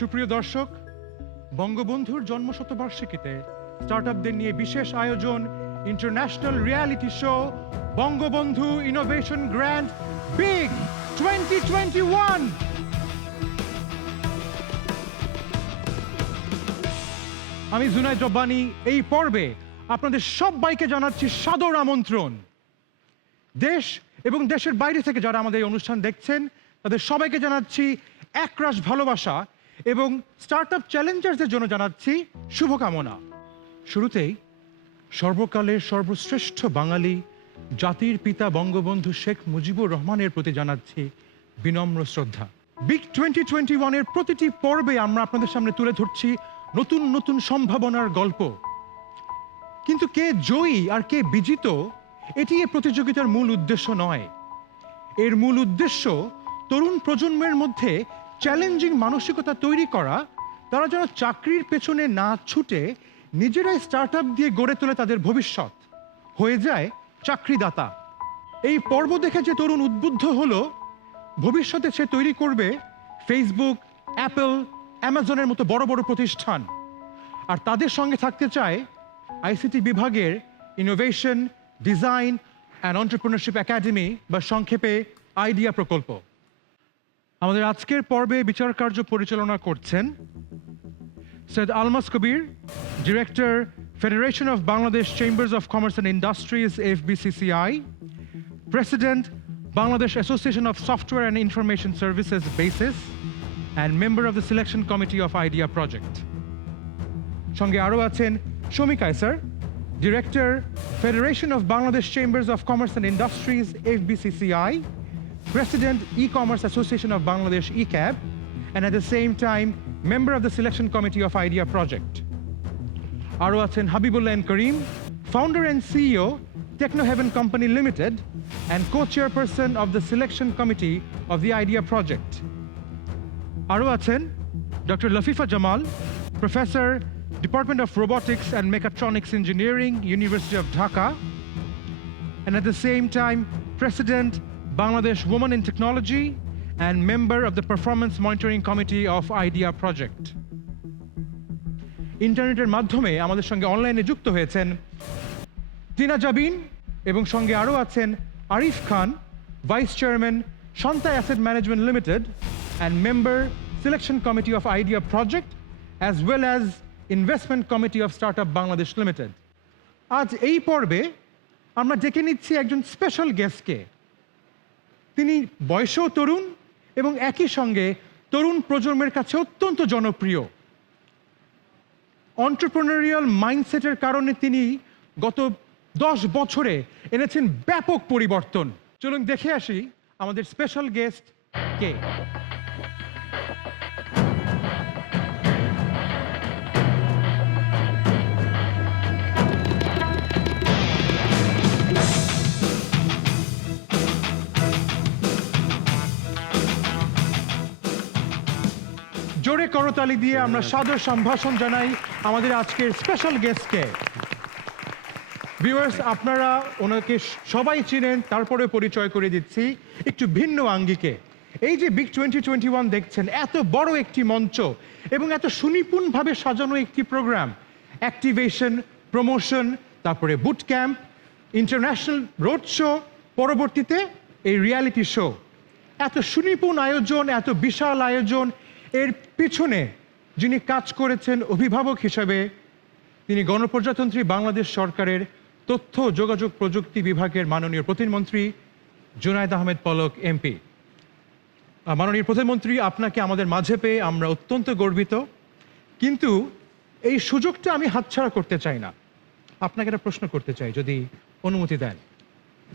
সুপ্রিয় দর্শক, বঙ্গবন্ধুর জন্মশতবার্ষিকীতে স্টার্টআপদের নিয়ে বিশেষ আয়োজন international reality show Bangabandhu innovation grand big 2021। আমি জুনায়েদ রব্বানী। এই পর্বে আপনাদের সবাইকে জানাচ্ছি সাদর আমন্ত্রণ। দেশ এবং দেশের বাইরে থেকে যারা আমাদের এই অনুষ্ঠান দেখছেন তাদের সবাইকে জানাচ্ছি একরাশ ভালোবাসা এবং স্টার্টআপ চ্যালেঞ্জার্সদের জন্য জানাচ্ছি শুভকামনা। শুরুতেই সর্বকালের সর্বশ্রেষ্ঠ বাঙালি জাতির পিতা বঙ্গবন্ধু শেখ মুজিবুর রহমানের প্রতি জানাচ্ছি বিনম্র শ্রদ্ধা। বিগ 2021-এর প্রতিটি পর্বে আমরা আপনাদের সামনে তুলে ধরছি নতুন নতুন সম্ভাবনার গল্প। কিন্তু কে জয়ী আর কে বিজিত এটি এই প্রতিযোগিতার মূল উদ্দেশ্য নয়। এর মূল উদ্দেশ্য তরুণ প্রজন্মের মধ্যে চ্যালেঞ্জিং মানসিকতা তৈরি করা, তারা যেন চাকরির পেছনে না ছুটে নিজেরাই স্টার্টআপ দিয়ে গড়ে তোলে তাদের ভবিষ্যৎ, হয়ে যায় চাকরিদাতা। এই পর্ব দেখে যে তরুণ উদ্বুদ্ধ হলো, ভবিষ্যতে সে তৈরি করবে ফেসবুক, অ্যাপল, অ্যামাজনের মতো বড় বড় প্রতিষ্ঠান। আর তাদের সঙ্গে থাকতে চায় আইসিটি বিভাগের innovation, design and entrepreneurship academy বা সংক্ষেপে আইডিয়া প্রকল্প। আমাদের আজকের পর্বে বিচার কার্য পরিচালনা করছেন Syed Almas Kabir, director, federation of Bangladesh chambers of commerce and industries FBCCI, president Bangladesh association of software and information services BASIS, and member of the selection committee of idea project. সঙ্গে আরও আছেন শমী Kaiser, Director, Federation of Bangladesh Chambers of Commerce and Industries FBCCI, President, E-Commerce Association of Bangladesh ECAB, and at the same time, member of the Selection Committee of IDEA Project. Aro achen Habibullah and Kareem, founder and CEO, Technoheaven Company Limited, and co-chairperson of the Selection Committee of the IDEA Project. Aro achen Dr. Lafifa Jamal, Professor, Department of Robotics and Mechatronics Engineering, University of Dhaka, and at the same time, President, Bangladesh Women in Technology, and member of the Performance Monitoring Committee of IDEA Project. ইন্টারনেটের মাধ্যমে আমাদের সঙ্গে অনলাইনে যুক্ত হয়েছেন টিনা জাবিন এবং সঙ্গে আরও আছেন Arif Khan, vice chairman, Shanta asset management limited, and member, selection committee of idea project, as well as investment committee of startup Bangladesh limited. আজ এই পর্বে আমরা ডেকে নিচ্ছি একজন স্পেশাল গেস্টকে। তিনি বয়সেও তরুণ এবং একই সঙ্গে তরুণ প্রজন্মের কাছে অত্যন্ত জনপ্রিয়। এন্টারপ্রেনারিয়াল মাইন্ডসেটের কারণে তিনি গত 10 বছরে এনেছেন ব্যাপক পরিবর্তন। চলুন দেখে আসি আমাদের স্পেশাল গেস্ট কে। জোরে করতালি দিয়ে আমরা সাদর সম্ভাষণ জানাই আমাদের আজকের স্পেশাল গেস্টকে। ভিউয়ার্স, আপনারা ওনাকে সবাই চিনেন, তারপরে পরিচয় করে দিচ্ছি একটু ভিন্ন আঙ্গিকে। এই যে বিগ 2021 দেখছেন, এত বড় একটি মঞ্চ এবং এত সুনিপুণভাবে সাজানো একটি প্রোগ্রাম, অ্যাক্টিভেশন, প্রমোশন, তারপরে boot camp, international road show, পরবর্তীতে এই রিয়ালিটি শো, এত সুনিপুণ আয়োজন, এত বিশাল আয়োজন, এর পিছনে যিনি কাজ করেছেন অভিভাবক হিসেবে, তিনি গণপ্রজাতন্ত্রী বাংলাদেশ সরকারের তথ্য যোগাযোগ প্রযুক্তি বিভাগের মাননীয় প্রতিমন্ত্রী জুনায়েদ আহমেদ পলক MP। মাননীয় প্রধানমন্ত্রী, আপনাকে আমাদের মাঝে পেয়ে আমরা অত্যন্ত গর্বিত, কিন্তু এই সুযোগটা আমি হাতছাড়া করতে চাই না। আপনাকে একটা প্রশ্ন করতে চাই, যদি অনুমতি দেন।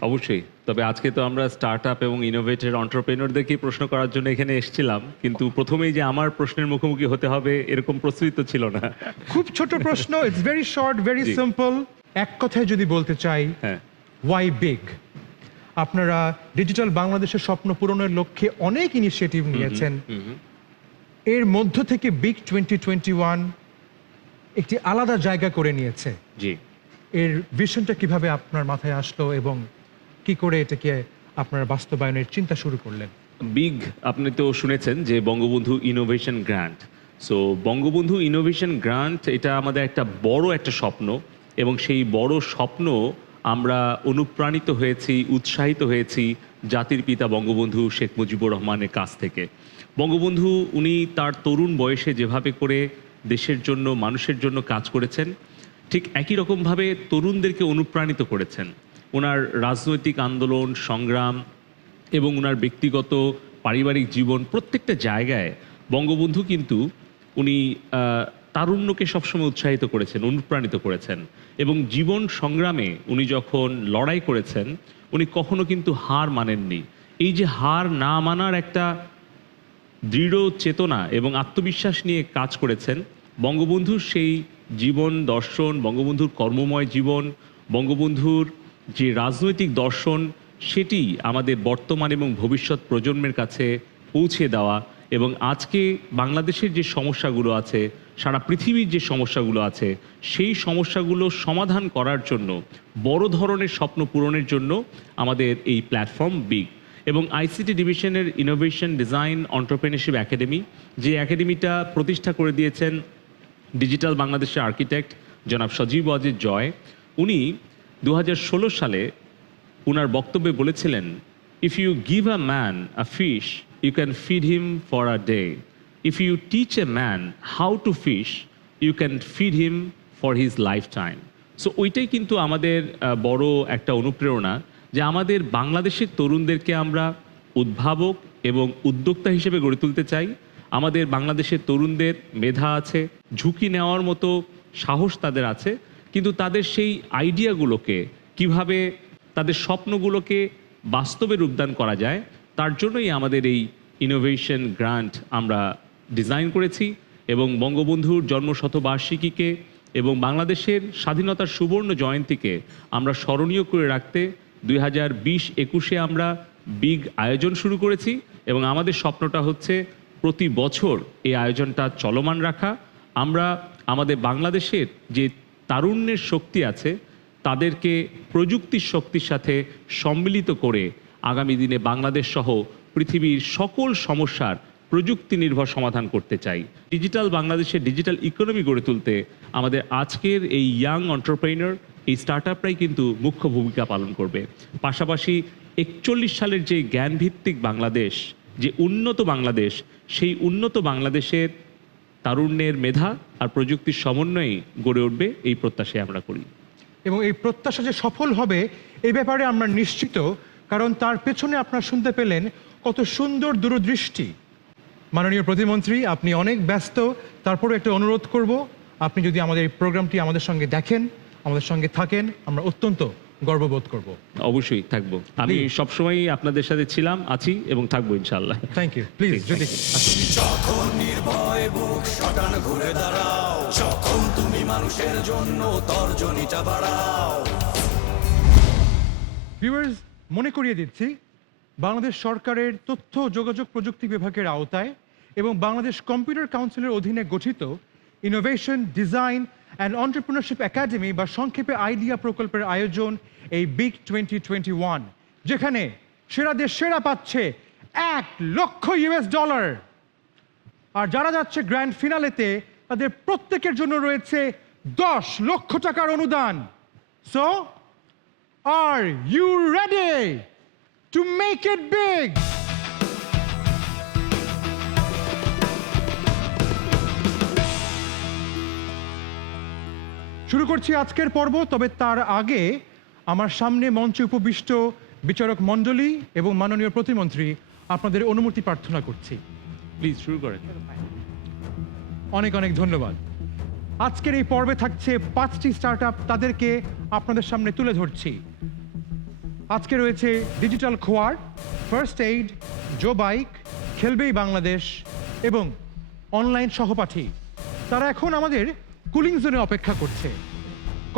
অবশ্যই। তবে আজকে তো আমরা স্টার্টআপ এবং ইনোভেটর এন্টারপ্রেনারদেরকেই প্রশ্ন করার জন্য এখানে এসেছিলাম, কিন্তু প্রথমেই যে আমার প্রশ্নের মুখোমুখি হতে হবে এরকম প্রস্তুতি তো ছিল না। খুব ছোট প্রশ্ন, it's very short, very simple. এক কথায় যদি বলতে চাই, ওয়াই বিগ? আপনারা ডিজিটাল বাংলাদেশের স্বপ্ন পূরণের লক্ষ্যে অনেক ইনিশিয়েটিভ নিয়েছেন, এর মধ্য থেকে বিগ 2021 একটি আলাদা জায়গা করে নিয়েছে। জি, এর ভিশনটা কিভাবে আপনার মাথায় আসলো এবং কি করে এটাকে আপনারা বাস্তবায়নের চিন্তা শুরু করলেন? বিগ, আপনি তো শুনেছেন যে Bangabandhu innovation grant, so Bangabandhu innovation grant এটা আমাদের একটা বড় একটা স্বপ্ন, এবং সেই বড় স্বপ্ন আমরা অনুপ্রাণিত হয়েছি, উৎসাহিত হয়েছি জাতির পিতা বঙ্গবন্ধু শেখ মুজিবুর রহমানের কাছ থেকে। বঙ্গবন্ধু উনি তার তরুণ বয়সে যেভাবে করে দেশের জন্য, মানুষের জন্য কাজ করেছেন, ঠিক একই রকমভাবে তরুণদেরকে অনুপ্রাণিত করেছেন। ওনার রাজনৈতিক আন্দোলন, সংগ্রাম এবং ওনার ব্যক্তিগত পারিবারিক জীবন, প্রত্যেকটা জায়গায় বঙ্গবন্ধু কিন্তু উনি তারুণ্যকে সবসময় উৎসাহিত করেছেন, অনুপ্রাণিত করেছেন, এবং জীবন সংগ্রামে উনি যখন লড়াই করেছেন উনি কখনো কিন্তু হার মানেননি। এই যে হার না মানার একটা দৃঢ় চেতনা এবং আত্মবিশ্বাস নিয়ে কাজ করেছেন, বঙ্গবন্ধুর সেই জীবন দর্শন, বঙ্গবন্ধুর কর্মময় জীবন, বঙ্গবন্ধুর যে রাজনৈতিক দর্শন, সেটি আমাদের বর্তমান এবং ভবিষ্যৎ প্রজন্মের কাছে পৌঁছে দেওয়া, এবং আজকে বাংলাদেশের যে সমস্যাগুলো আছে, সারা পৃথিবীর যে সমস্যাগুলো আছে, সেই সমস্যাগুলো সমাধান করার জন্য, বড় ধরনের স্বপ্ন পূরণের জন্য আমাদের এই প্ল্যাটফর্ম বিগ। এবং আইসিটি ডিভিশনের ইনোভেশন ডিজাইন অন্টারপ্রেনারশিপ একাডেমি, যে একাডেমিটা প্রতিষ্ঠা করে দিয়েছেন ডিজিটাল বাংলাদেশের আর্কিটেক্ট জনাব সজীব ওয়াজেদ জয়, উনি 2016 সালে উনার বক্তব্যে বলেছিলেন, if you give a man a fish you can feed him for a day, if you teach a man how to fish you can feed him for his lifetime. So ওইটাই কিন্তু আমাদের বড় একটা অনুপ্রেরণা, যে আমাদের বাংলাদেশের তরুণদেরকে আমরা উদ্ভাবক এবং উদ্যোক্তা হিসেবে গড়ে তুলতে চাই। আমাদের বাংলাদেশের তরুণদের মেধা আছে, ঝুঁকি নেওয়ার মতো সাহস তাদের আছে, কিন্তু তাদের সেই আইডিয়াগুলোকে কিভাবে, তাদের স্বপ্নগুলোকে বাস্তবে রূপদান করা যায়, তার জন্যই আমাদের এই ইনোভেশন গ্রান্ট আমরা ডিজাইন করেছি। এবং বঙ্গবন্ধুর জন্মশতবার্ষিকীকে এবং বাংলাদেশের স্বাধীনতার সুবর্ণ জয়ন্তীকে আমরা স্মরণীয় করে রাখতে 2020-21 আমরা বিগ আয়োজন শুরু করেছি, এবং আমাদের স্বপ্নটা হচ্ছে প্রতি বছর এই আয়োজনটা চলমান রাখা। আমরা আমাদের বাংলাদেশের যে তারুণ্যের শক্তি আছে তাদেরকে প্রযুক্তির শক্তির সাথে সম্মিলিত করে আগামী দিনে বাংলাদেশ সহ পৃথিবীর সকল সমস্যার প্রযুক্তি নির্ভর সমাধান করতে চাই। ডিজিটাল বাংলাদেশের ডিজিটাল ইকোনমি গড়ে তুলতে আমাদের আজকের এই ইয়াং এন্টারপ্রেনার, এই স্টার্টআপরাই কিন্তু মুখ্য ভূমিকা পালন করবে। পাশাপাশি 41 সালের যে জ্ঞানভিত্তিক বাংলাদেশ, যে উন্নত বাংলাদেশ, সেই উন্নত বাংলাদেশের তারুণ্যের মেধা আর প্রযুক্তির সমন্বয়ে গড়ে উঠবে, এই প্রত্যাশায় আমরা করি। এবং এই প্রত্যাশা যে সফল হবে এই ব্যাপারে আমরা নিশ্চিত, কারণ তার পেছনে আপনারা শুনতে পেলেন কত সুন্দর দূরদৃষ্টি। মাননীয় প্রতিমন্ত্রী, আপনি অনেক ব্যস্ত, তারপরে একটা অনুরোধ করব, আপনি যদি আমাদের এই প্রোগ্রামটি আমাদের সঙ্গে দেখেন, আমাদের সঙ্গে থাকেন, আমরা অত্যন্ত গর্ববোধ করব। অবশ্যই থাকবো, আমি সবসময় আপনাদের সাথে ছিলাম, আছি এবং থাকবো ইনশাআল্লাহ। Thank you. প্লিজ যদি যখন নির্ভয় বুক শটান ঘুরে দাঁড়াও, যখন তুমি মানুষের জন্য তর্জনীটা বাড়াও। ভিউয়ার্স, মনে করিয়ে দিচ্ছি, বাংলাদেশ সরকারের তথ্য ও যোগাযোগ প্রযুক্তি বিভাগের আওতায় এবং বাংলাদেশ কম্পিউটার কাউন্সিলের অধীনে গঠিত innovation design and entrepreneurship academy বা সংক্ষেপে আইডিয়া প্রকল্পের আয়োজন এই বিগ 2021, যেখানে সেরাদের সেরা পাচ্ছে $1,00,000, আর যারা যাচ্ছে গ্র্যান্ড ফিনালেতে তাদের প্রত্যেকের জন্য রয়েছে $10 লক্ষ টাকার অনুদান। So are you ready to make it big? শুরু করছি আজকের পর্ব, তবে তার আগে আমার সামনে মঞ্চে উপবিষ্ট বিচারক মণ্ডলী এবং মাননীয় প্রতিমন্ত্রী, আপনাদের অনুমতি প্রার্থনা করছি। প্লিজ শুরু করেন। অনেক অনেক ধন্যবাদ। আজকের এই পর্বে থাকছে 5টি স্টার্টআপ, তাদেরকে আপনাদের সামনে তুলে ধরছি। আজকে রয়েছে ডিজিটাল খোয়ার, ফার্স্ট এইড, জো বাইক, খেলবেই বাংলাদেশ এবং অনলাইন সহপাঠী। তারা এখন আমাদের কুলিং জোনে অপেক্ষা করছে।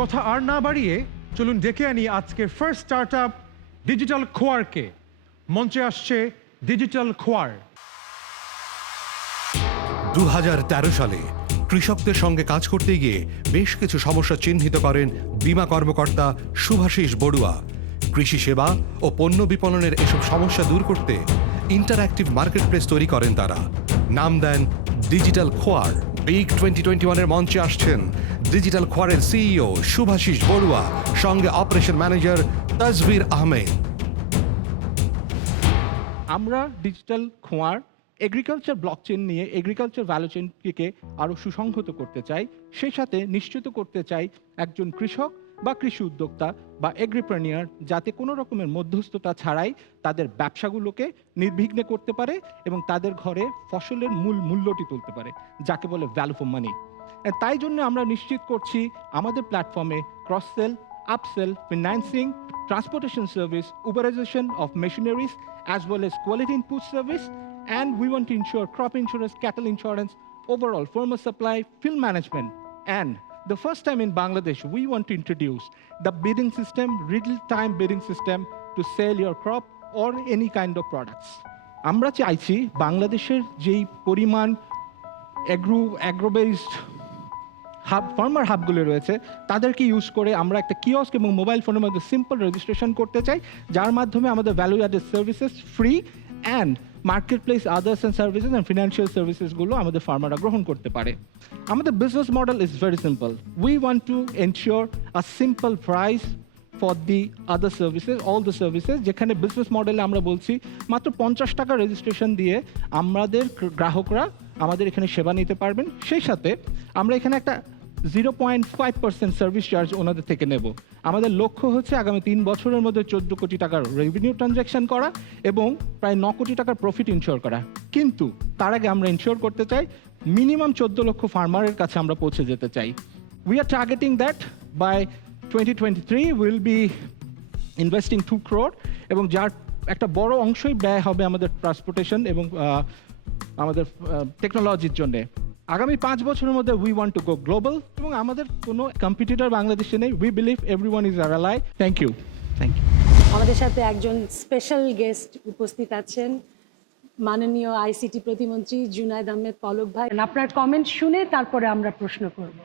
কথা আর না বাড়িয়ে চলুন ডেকে আনি আজকের ফার্স্ট স্টার্টআপ ডিজিটাল খোয়ারকে। মঞ্চে আসছে ডিজিটাল খোয়ার। 2013 সালে কৃষকদের সঙ্গে কাজ করতে গিয়ে বেশ কিছু সমস্যা চিহ্নিত করেন বীমা কর্মকর্তা শুভাশিস বড়ুয়া। কৃষি সেবা ও পণ্য বিপণনের এসব সমস্যা দূর করতে ইন্টারঅ্যাক্টিভ মার্কেটপ্লেস তৈরি করেন তারা। নাম দেন ডিজিটাল খোয়ার। বিগ 2021 এর মঞ্চে আসছেন ডিজিটাল খোয়ারের সিইও শুভাশিস বড়ুয়া, সঙ্গে অপারেশন ম্যানেজার তাজভির আহমেদ। আমরা ডিজিটাল খোঁয়ার এগ্রিকালচার ব্লকচেন নিয়ে এগ্রিকালচার ভ্যালু চেইনকে আরও সুসংহত করতে চাই, সেই সাথে নিশ্চিত করতে চাই একজন কৃষক বা কৃষি উদ্যোক্তা বা এগ্রিপ্রেনিয়ার যাতে কোনো রকমের মধ্যস্থতা ছাড়াই তাদের ব্যবসাগুলোকে নির্বিঘ্নে করতে পারে এবং তাদের ঘরে ফসলের মূল মূল্যটি তুলতে পারে, যাকে বলে ভ্যালু ফর মানি। তাই জন্য আমরা নিশ্চিত করছি আমাদের প্ল্যাটফর্মে cross sell, upsell, financing, transportation service, Uberization of machineries, as well as quality input service, and we want to ensure crop insurance, cattle insurance, overall farmer supply, field management, and the first time in Bangladesh, we want to introduce the bidding system, real-time bidding system to sell your crop or any kind of products. আমরা চাইছি বাংলাদেশের যেই পরিমাণ agro-based farmer হাবগুলো রয়েছে তাদেরকে use করে আমরা একটা কিওস্ক এবং মোবাইল ফোনের মধ্যে সিম্পল রেজিস্ট্রেশন করতে চাই, যার মাধ্যমে আমাদের value added services free and marketplace others and services and financial সার্ভিসেসগুলো আমাদের ফার্মাররা গ্রহণ করতে পারে। আমাদের business model is very simple. We want to ensure a simple price for the other services, all the services, যেখানে business মডেলে আমরা বলছি মাত্র 50 টাকা রেজিস্ট্রেশন দিয়ে আমাদের গ্রাহকরা আমাদের এখানে সেবা নিতে পারবেন। সেই সাথে আমরা এখানে একটা 0.5% সার্ভিস চার্জ ওনাদের থেকে নেব। আমাদের লক্ষ্য হচ্ছে আগামী 3 বছরের মধ্যে 14 কোটি টাকার রেভিনিউ ট্রানজ্যাকশন করা এবং প্রায় 9 কোটি টাকার প্রফিট ইনশিওর করা। কিন্তু তার আগে আমরা ইনশিওর করতে চাই মিনিমাম 14 লক্ষ ফার্মারের কাছে আমরা পৌঁছে যেতে চাই। We are targeting that by 2023 will be investing 2 crore এবং যার একটা বড় অংশই ব্যয় হবে আমাদের ট্রান্সপোর্টেশন এবং আমাদের টেকনোলজির জন্য। আগামী 5 বছরের মধ্যে we want to go global এবং আমাদের কোনো কম্পিটিটর বাংলাদেশে নেই। We believe everyone is our ally. Thank you. Thank you. আমাদের সাথে একজন স্পেশাল গেস্ট উপস্থিত আছেন, মাননীয় আইসিটি প্রতিমন্ত্রী জুনায়েদ আহমেদ পলক ভাই। আপনার কমেন্ট শুনে তারপরে আমরা প্রশ্ন করব।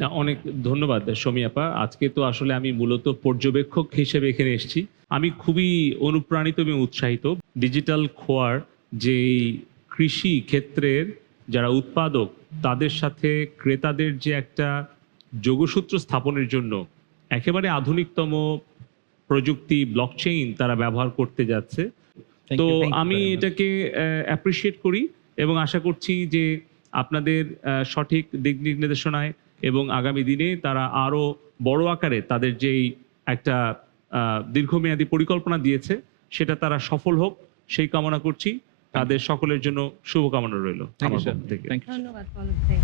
না, অনেক ধন্যবাদ শমী আপা। আজকে তো আসলে আমি মূলত পর্যবেক্ষক হিসেবে এখানে এসেছি। আমি খুবই অনুপ্রাণিত এবং উৎসাহিত। ডিজিটাল খোয়ার যেই কৃষি ক্ষেত্রের যারা উৎপাদক তাদের সাথে ক্রেতাদের যে একটা যোগসূত্র স্থাপনের জন্য একেবারে আধুনিকতম প্রযুক্তি ব্লকচেইন তারা ব্যবহার করতে যাচ্ছে। তো আমি এটাকে অ্যাপ্রিসিয়েট করি এবং আশা করছি যে আপনাদের সঠিক দিক নির্দেশনায় এবং আগামী দিনে তারা আরও বড় আকারে তাদের যেই একটা দীর্ঘমেয়াদী পরিকল্পনা দিয়েছে সেটা তারা সফল হোক সেই কামনা করছি। তাদের সকলের জন্য শুভকামনা রইল আমার পক্ষ থেকে। ধন্যবাদ পলক ভাই।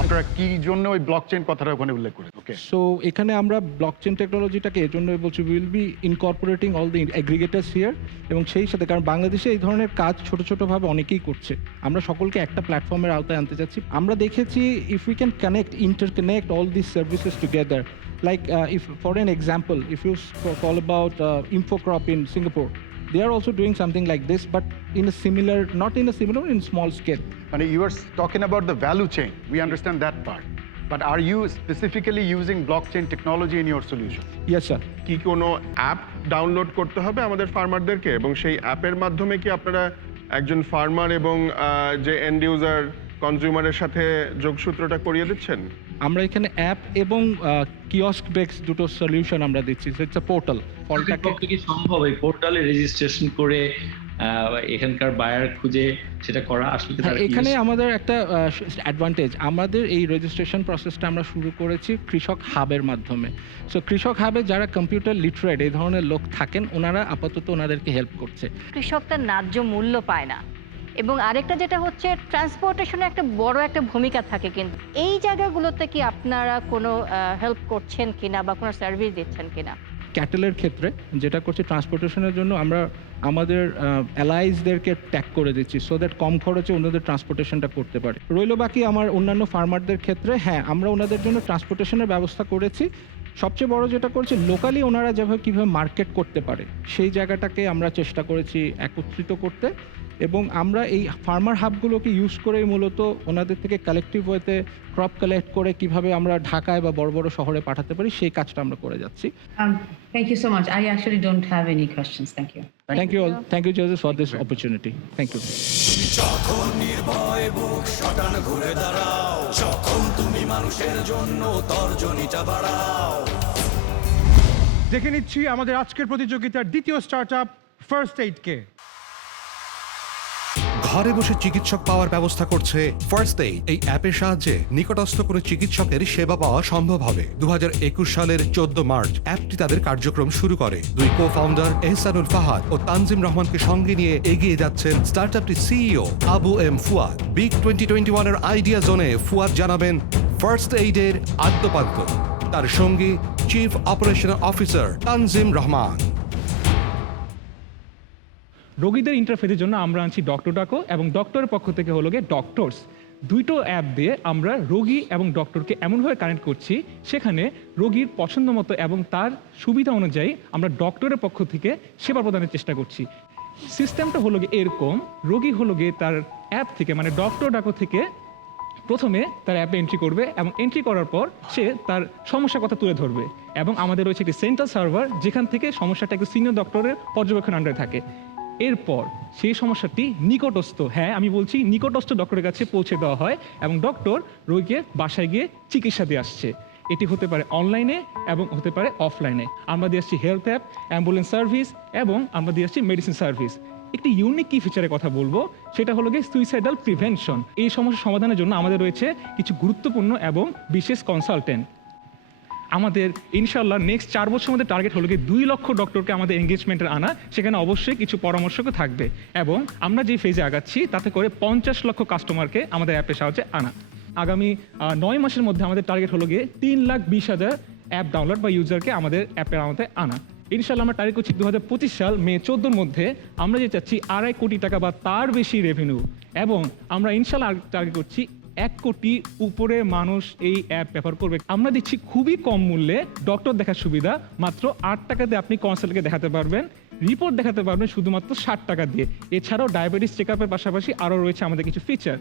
আপনারা কি জন্য ওই ব্লকচেইন কথাটা ওখানে উল্লেখ করেন? ওকে, সো এখানে আমরা ব্লকচেইন টেকনোলজিটাকে এর জন্য বলছি will be incorporating all the aggregators here এবং সেই সাথে কারণ বাংলাদেশে এই ধরনের কাজ ছোট ছোটোভাবে অনেকেই করছে, আমরা সকলকে একটা প্ল্যাটফর্মের আওতায় আনতে চাচ্ছি। আমরা দেখেছি if we can interconnect all this services together, like if for an example if you call about Infocrop in Singapore, they are also doing something like this but in a similar, not in a similar, in small scale. মানে you are talking about the value chain, we understand that part, but are you specifically using blockchain technology in your solution? Yes sir. কি কোনো app download করতে হবে আমাদের ফার্মারদেরকে এবং সেই অ্যাপের মাধ্যমে কি আপনারা একজন ফার্মার এবং যে এন্ড ইউজার কনজিউমারের সাথে যোগসূত্রটা করিয়ে দিচ্ছেন? আমরা এখানে অ্যাপ এবং কিওস্ক বেস দুটো সলিউশন আমরা দিচ্ছি। It's a portal. ফলটাকে কি সম্ভব এই পোর্টালে রেজিস্ট্রেশন করে এখানকার বায়ার খুঁজে সেটা করা? আসলে এখানে আমাদের একটা অ্যাডভান্টেজ, আমাদের এই রেজিস্ট্রেশন প্রসেসটা আমরা শুরু করেছি কৃষক হাবের মাধ্যমে। সো কৃষক হাবে যারা কম্পিউটার লিটারেট এই ধরনের লোক থাকেন ওনারা আপাতত ওনাদেরকে হেল্প করছে। কৃষক তার ন্যায্য মূল্য পায় না এবং আরেকটা যেটা হচ্ছে ট্রান্সপোর্টেশনে একটা বড় একটা ভূমিকা থাকে, কিন্তু এই জায়গাগুলোতে কি আপনারা কোনো হেল্প করছেন কিনা বা কোনো সার্ভিস দিচ্ছেন কিনা? ক্যাটেলের ক্ষেত্রে যেটা করছি ট্রান্সপোর্টেশনের জন্য আমরা আমাদের অ্যালাইজদেরকে ট্যাগ করে দিচ্ছি সো দ্যাট কম খরচে ওনাদের ট্রান্সপোর্টেশনটা করতে পারে। রইল বাকি আমার অন্যান্য ফার্মারদের ক্ষেত্রে, হ্যাঁ আমরা ওনাদের জন্য ট্রান্সপোর্টেশনের ব্যবস্থা করেছি। সবচেয়ে বড় যেটা করছি লোকালি ওনারা যেভাবে কীভাবে মার্কেট করতে পারে সেই জায়গাটাকে আমরা চেষ্টা করেছি একত্রিত করতে এবং আমরা এই ফার্মার হাবগুলোকে ইউজ করে মূলত ওনাদের থেকে কালেকটিভ ওয়েতে ক্রপ কালেক্ট করে কিভাবে আমরা ঢাকায় বা বড় বড় শহরে পাঠাতে পারি সেই কাজটা আমরা করে যাচ্ছি। Thank you so much. I actually don't have any questions. Thank you. Thank you all. Thank you, Joseph, for this opportunity. Thank you. যখন নির্ভয় বুক শটান ঘুরে দাঁড়াও, যখন তুমি মানুষের জন্য তর্জনীটা বাড়াও। দেখে নিচ্ছি আমাদের আজকের প্রতিযোগিতার দ্বিতীয় স্টার্টআপ ফার্স্ট এইড কে। ঘরে বসে চিকিৎসক পাওয়ার ব্যবস্থা করছে ফার্স্ট এইড। এই অ্যাপের সাহায্যে নিকটস্থ কোনো চিকিৎসকের সেবা পাওয়া সম্ভব হবে। 2021 সালের 14 মার্চ অ্যাপটি তাদের কার্যক্রম শুরু করে। দুই কো-ফাউন্ডার এহসানুল ফাহাদ ও তানজিম রহমানকে সঙ্গে নিয়ে এগিয়ে যাচ্ছেন স্টার্টআপটির CEO Abu M Fuad. Big 2021 এর আইডিয়া জোনে ফুয়াদ জানাবেন ফার্স্ট এইডের আদ্যপান্ত। তার সঙ্গী chief operational officer Tanzim Rahman. রোগীদের ইন্টারফেসের জন্য আমরা আনছি ডক্টর ডাকো এবং ডক্টরের পক্ষ থেকে হলো গিয়ে ডক্টরস। দুটো অ্যাপ দিয়ে আমরা রোগী এবং ডক্টরকে এমনভাবে কানেক্ট করছি সেখানে রোগীর পছন্দ মতো এবং তার সুবিধা অনুযায়ী আমরা ডক্টরের পক্ষ থেকে সেবা প্রদানের চেষ্টা করছি। সিস্টেমটা হলো গিয়ে এরকম, রোগী হলো গিয়ে তার অ্যাপ থেকে মানে ডক্টর ডাকো থেকে প্রথমে তার অ্যাপে এন্ট্রি করবে এবং এন্ট্রি করার পর সে তার সমস্যার কথা তুলে ধরবে এবং আমাদের রয়েছে একটি সেন্ট্রাল সার্ভার যেখান থেকে সমস্যাটা একটু সিনিয়র ডক্টরের পর্যবেক্ষণ আন্ডারে থাকে। এরপর সেই সমস্যাটি নিকটস্থ, হ্যাঁ আমি বলছি নিকটস্থ ডক্টরের কাছে পৌঁছে দেওয়া হয় এবং ডক্টর রোগীকে বাসায় গিয়ে চিকিৎসা দিয়ে আসছে। এটি হতে পারে অনলাইনে এবং হতে পারে অফলাইনে। আমরা দিয়ে আসছি হেলথ অ্যাপ, অ্যাম্বুলেন্স সার্ভিস এবং আমরা দিয়ে আসছি মেডিসিন সার্ভিস। একটি ইউনিক কি ফিচারের কথা বলবো সেটা হলো গিয়ে সুইসাইডাল প্রিভেনশন। এই সমস্যা সমাধানের জন্য আমাদের রয়েছে কিছু গুরুত্বপূর্ণ এবং বিশেষ কনসালটেন্ট। আমাদের ইনশাল্লাহ নেক্সট 4 বছরের মধ্যে টার্গেট হলো গিয়ে 2 লক্ষ ডক্টরকে আমাদের এঙ্গেজমেন্টে আনা। সেখানে অবশ্যই কিছু পরামর্শকও থাকবে এবং আমরা যে ফেজে আগাচ্ছি তাতে করে 50 লক্ষ কাস্টমারকে আমাদের অ্যাপের সাহায্যে আনা। আগামী 9 মাসের মধ্যে আমাদের টার্গেট হলো গিয়ে 3,20,000 অ্যাপ ডাউনলোড বা ইউজারকে আমাদের অ্যাপের আমাদের আনা। ইনশাল্লাহ আমরা টার্গেট করছি 2025 সাল মে 14 মধ্যে আমরা যে চাচ্ছি 2.5 কোটি টাকা বা তার বেশি রেভিনিউ এবং আমরা ইনশাল্লাহ টার্গেট করছি 1 কোটি উপরে মানুষ এই অ্যাপ ব্যবহার করবে। আমরা দিচ্ছি খুবই কম মূল্যে ডক্টর দেখার সুবিধা, মাত্র 8 টাকাতে আপনি কনসাল্টকে দেখাতে পারবেন, রিপোর্ট দেখাতে পারবেন শুধুমাত্র 60 টাকা দিয়ে। এছাড়াও ডায়াবেটিস চেক আপের পাশাপাশি আরও রয়েছে আমাদের কিছু ফিচার।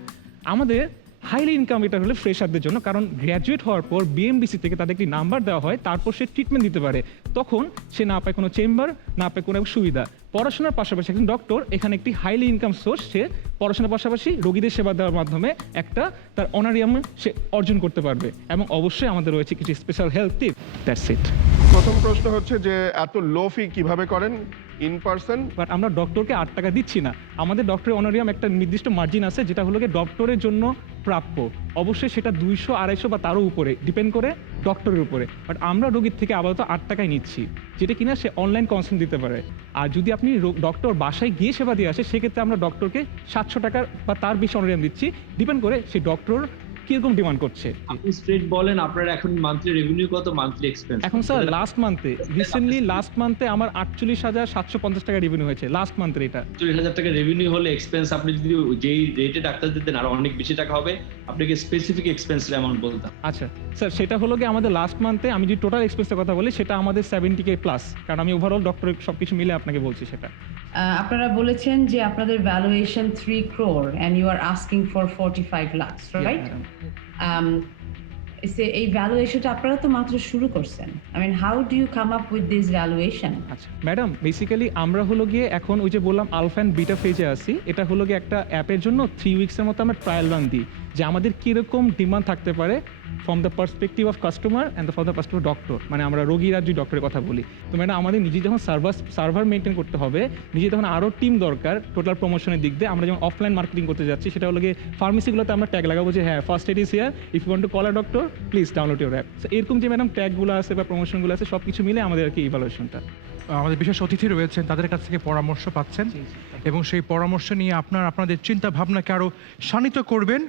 আমাদের হাইলি ইনকাম এটা হলো ফ্রেশারদের জন্য, কারণ গ্র্যাজুয়েট হওয়ার পর বিএমডিসি থেকে তাদের একটি নাম্বার দেওয়া হয়, তারপর সে ট্রিটমেন্ট দিতে পারে। তখন সে না পায় কোনো চেম্বার, না পায় কোনো সুবিধা। পড়াশোনার পাশাপাশি একজন ডক্টর এখানে একটি হাইলি ইনকাম সোর্স, সে পড়াশোনার পাশাপাশি রোগীদের সেবা দেওয়ার মাধ্যমে একটা তার অনারিয়াম সে অর্জন করতে পারবে। এবং অবশ্যই আমাদের রয়েছে কিছু special health tip. That's it. প্রথম প্রশ্ন হচ্ছে যে এত লো ফি কিভাবে করেন ইন পারসন? বাট আমরা ডক্টরকে 8 টাকা দিচ্ছি না। আমাদের ডক্টরের অনারিয়াম একটা নির্দিষ্ট মার্জিন আছে যেটা হলো গিয়ে ডক্টরের জন্য প্রাপ্য। অবশ্যই সেটা 200, 250 বা তারও উপরে ডিপেন্ড করে ডক্টরের উপরে। বাট আমরা রোগীর থেকে আপাতত 8 টাকায় নিচ্ছি, যেটা কিনা সে অনলাইন কনসাল্ট দিতে পারে। আর যদি আপনি ডক্টর বাসায় গিয়ে সেবা দিয়ে আসে সেক্ষেত্রে আমরা ডক্টরকে 700 টাকার বা তার বেশি অনারিয়াম দিচ্ছি, ডিপেন্ড করে সেই ডক্টর কিরকম ডিমান্ড করছে। আপনি স্ট্রেট বলেন আপনার এখন মান্থলি রেভিনিউ কত, মান্থলি এক্সপেন্স? এখন স্যার লাস্ট মান্থে আমার 48,750 টাকা রেভিনিউ হয়েছে লাস্ট মান্থের। এটা 40,000 টাকা রেভিনিউ হলে এক্সপেন্স আপনি যদি যেই রেটে ডাক্তার দিতেন আরো অনেক বেশি টাকা হবে। আপনাকে স্পেসিফিক এক্সপেন্সের অ্যামাউন্ট বলতাম। আচ্ছা স্যার, সেটা হলো গিয়ে আমাদের লাস্ট মান্থে আমি যদি টোটাল এক্সপেন্সের কথা বলি সেটা আমাদের 70K প্লাস, কারণ আমি ওভারঅল ডক্টরের সবকিছু মিলে আপনাকে বলছি সেটা। আপনারা বলেছেন যে আপনাদের valuation 3 crore and you are asking for 45 lakhs, right? এই ভ্যালুয়েশনটা আপনারা তো মাত্র শুরু করছেন। I mean, how do you come up with this valuation? আচ্ছা ম্যাডাম, বেসিক্যালি আমরা হলো গিয়ে এখন ওই যে বললাম আলফা অ্যান্ড বিটা ফেজে আছি। এটা হলো গিয়ে একটা অ্যাপের জন্য 3 উইক্সের মতো আমরা ট্রায়াল রান দিই যে আমাদের কীরকম ডিমান্ড থাকতে পারে from the perspective of customer and from the perspective doctor, মানে আমরা রোগীর আর যদি ডক্টরের কথা বলি। তো ম্যাডাম আমাদের নিজে যখন সার্ভার মেনটেন করতে হবে, নিজে তখন আরও টিম দরকার টোটাল প্রমোশনের দিক দিয়ে। আমরা যেমন অফলাইন মার্কেটিং করতে যাচ্ছি সেটা হলো গিয়ে ফার্মেসিগুলোতে আমরা ট্যাগ লাগাবো যে হ্যাঁ first aid is here, if you want to call a doctor please download your app. এরকম যে ম্যাডাম ট্যাগগুলো আছে বা প্রমোশনগুলো আছে সব কিছু মিলে আমাদের আর কি ইভ্যালুয়েশনটা। আমাদের বিশেষ অতিথি রয়েছেন, তাদের কাছ থেকে পরামর্শ পাচ্ছেন এবং সেই পরামর্শ নিয়ে আপনাদের চিন্তা ভাবনাকে আরো শানিত করবেন।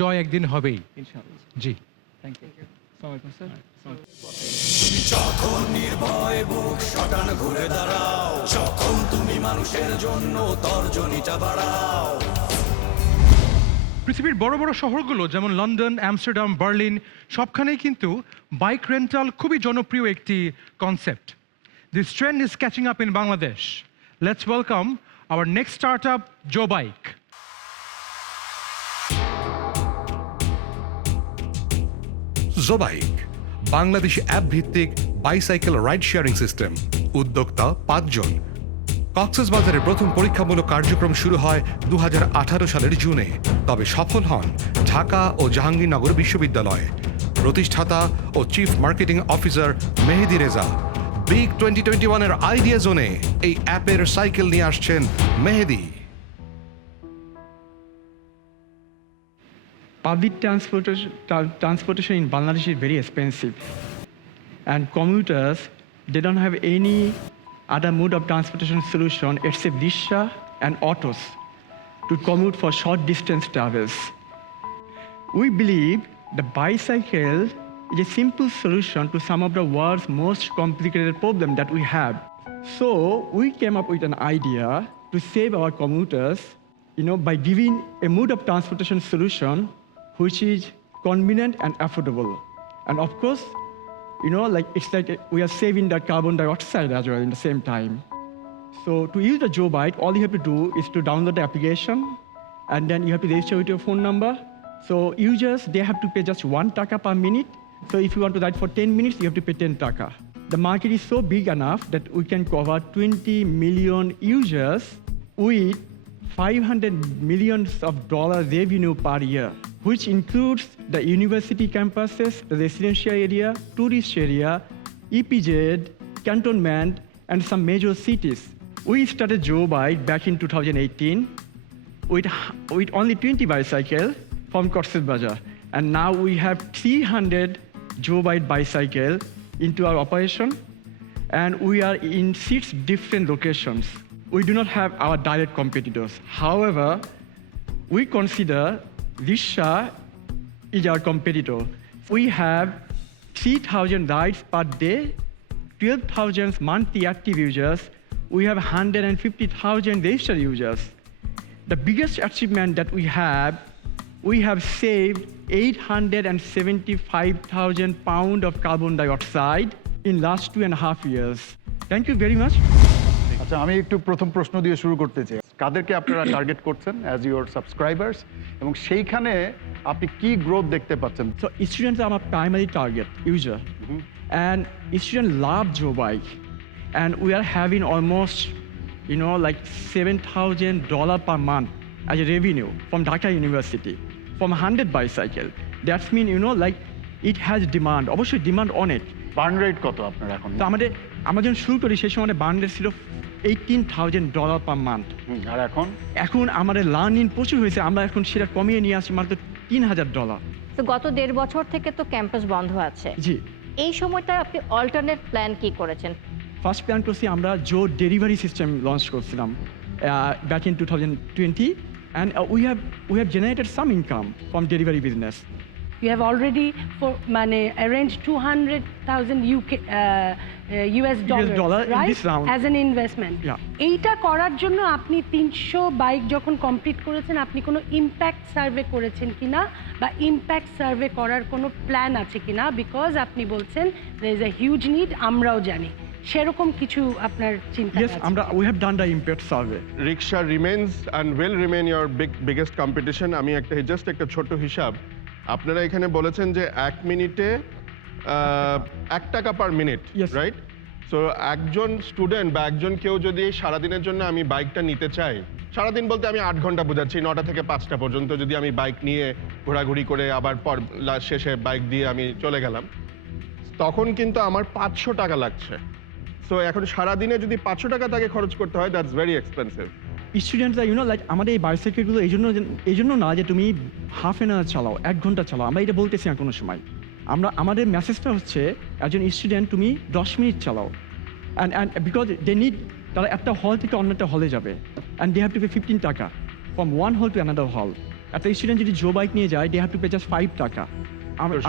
জয় একদিন হবেই ইনশাআল্লাহ। জি, থ্যাংক ইউ। আসসালামু আলাইকুম স্যার। যখন নির্ভয় বুক শটান ঘুরে দাঁড়াও, যখন তুমি মানুষের জন্য তর্জনীটা বাড়াও। পৃথিবীর বড় বড় শহরগুলো যেমন লন্ডন, আমস্টারডাম, বার্লিন সবখানেই কিন্তু বাইক রেন্টাল খুবই জনপ্রিয় একটি concept. This trend is catching up in Bangladesh. Let's welcome our next startup, Joe Bike. Jobike Bangladeshi app ভিত্তিক বাইসাইকেল রাইড শেয়ারিং সিস্টেম। উদ্যোক্তা 5 জন। কক্সবাজারে প্রথম পরীক্ষামূলক কার্যক্রম শুরু হয় 2018 সালের জুনে, তবে সফল হন ঢাকা ও জাহাঙ্গীরনগর বিশ্ববিদ্যালয়ে। প্রতিষ্ঠাতা ও চিফ মার্কেটিং অফিসার মেহেদি রেজা। বিগ 2021 এর আইডিয়া জোনে এই অ্যাপের সাইকেল নিয়ে আসছেন মেহেদি। Public transportation in Bangladesh is very expensive, and commuters, they don't have any other mode of transportation solution except rickshaw and autos to commute for short distance travels. We believe the bicycle is a simple solution to some of the world's most complicated problems that we have. So we came up with an idea to save our commuters, by giving a mode of transportation solution which is convenient and affordable. And of course, it's like we are saving the carbon dioxide as well in the same time. So to use the Joe Bike, all you have to do is to download the application, and then you have to register with your phone number. So users, they have to pay just 1 taka per minute. So if you want to ride for 10 minutes, you have to pay 10 taka. The market is so big enough that we can cover 20 million users with $500 million revenue per year, which includes the university campuses, the residential area, tourist area, EPZ, cantonment, and some major cities. We started Joe Bike back in 2018 with only 20 bicycles from Cox's and now we have 300 Joe Bike bicycle into our operation, and we are in 6 different locations. We do not have our direct competitors. However, we consider rickshaw is our competitor. We have 3,000 rides per day, 12,000 monthly active users. We have 150,000 registered users. The biggest achievement that we have saved 875,000 pounds of carbon dioxide in last 2.5 years. Thank you very much. আচ্ছা, আমি একটু প্রথম প্রশ্ন দিয়ে শুরু করতে চাই। কাদেরকে আপনারা টার্গেট করছেন অ্যাজ ইউর সাবস্ক্রাইবার্স, এবং সেইখানে আপনি কি গ্রোথ দেখতে পাচ্ছেন? So students are our primary target user, and students love Joe Bike, and we are having almost, like $7,000 per month as a revenue from Dhaka University from 100 bicycle. That's mean, it has demand. অবশ্যই demand অনেক। Burn rate কত আপনার এখন? তো আমরা যখন শুরু করি সেই সময় বার্ন রেট ছিল $18,000 per month। আর এখন আমাদের লার্নিং প্রচুর হয়েছে, আমরা এখন সেটা কমিয়ে নিয়ে আসি মাত্র $3,000। তো গত 1.5 বছর থেকে তো ক্যাম্পাস বন্ধ আছে। জি। এই সময়টা আপনি অল্টারনেট প্ল্যান কি করেছেন? ফার্স্ট প্ল্যান করছি আমরা জো ডেলিভারি সিস্টেম লঞ্চ করছিলাম back in 2020, and we have generated some income from delivery business. You have already arranged $200,000 US dollars, in right? this round. As an investment. Yeah. এইটা করার জন্য আপনি 300 bike যখন complete করেছেন, আপনি কোনো ইম্প্যাক্ট সার্ভে করেছেন কিনা, বা ইম্প্যাক্ট সার্ভে করার কোনো প্ল্যান আছে কিনা? বিকজ আপনি বলছেন there is a huge need, আমরাও জানি, সেরকম কিছু আপনার চিন্তা আছে? Yes, we have done the impact survey. Rickshaw remains and will remain your biggest competition. আমি একটা ছোট হিসাব, আপনারা এখানে বলেছেন যে 1 মিনিটে 1 টাকা পার মিনিট, রাইট? সো একজন স্টুডেন্ট বা একজন কেউ যদি সারাদিনের জন্য আমি বাইকটা নিতে চাই, সারাদিন বলতে আমি 8 ঘন্টা বোঝাচ্ছি, 9টা থেকে 5টা পর্যন্ত যদি আমি বাইক নিয়ে ঘোরাঘুরি করে আবার শেষে বাইক দিয়ে আমি চলে গেলাম, তখন কিন্তু আমার 500 টাকা লাগছে। সো এখন সারাদিনে যদি 500 টাকা তাকে খরচ করতে হয়, দ্যাটস ভেরি এক্সপেন্সিভ। স্টুডেন্টরা আমাদের এই বাইসাইকেলগুলো এই জন্য না যে তুমি হাফ অ্যান আওয়ার চালাও, 1 ঘন্টা চালাও, আমরা এটা বলতেছি না কোনো সময়। আমাদের মেসেজটা হচ্ছে একজন স্টুডেন্ট তুমি 10 মিনিট চালাও, অ্যান্ড বিকজ দে নিড, তারা একটা হল থেকে অন্য একটা হলে যাবে, and they have to pay 15 টাকা from one hall to another hall. একটা স্টুডেন্ট যদি জো বাইক নিয়ে যায়, they have to pay just 5 টাকা।